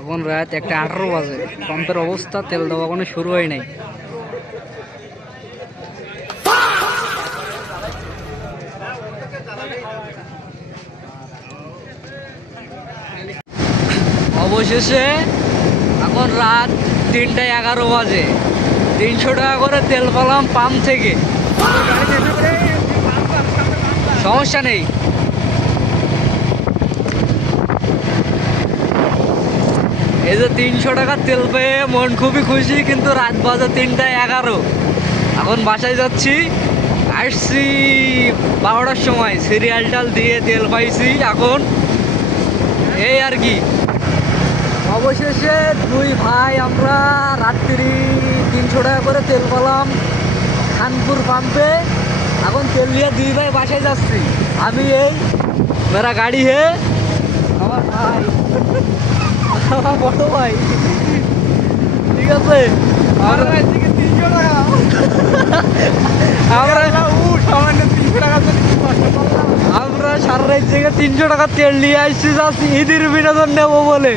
এখন রাত 1:18 বাজে। পাম্পের অবস্থা, তেল দেওয়া কোনো শুরু হয় নাই। অবশেষে এখন রাত 3:11 বাজে। 300 টাকা করে তেল পেলাম পাম্প থেকে। সমস্যা নেই। এই যে 300 টাকা তেল পেয়ে মন খুবই খুশি, কিন্তু রাত বাজে 3:11। এখন বাসায় যাচ্ছি। আসছি 12টার সময়, সিরিয়াল টাল দিয়ে তেল পাইছি। এখন এই আর কি। অবশেষে দুই ভাই আমরা রাত্রি 300 টাকা করে তেল পেলাম খানপুর পাম্পে। এখন তেল নিয়ে দুই ভাই বাসায় যাচ্ছি। আমি এই মেরা গাড়ি হে, আমার ভাই, আমার বড় ভাই, ঠিক আছে। আমরা সারা রাত থেকে 300 টাকা তেল নিয়ে আসছি, যাচ্ছি ঈদের বিনোদন নেবো বলে।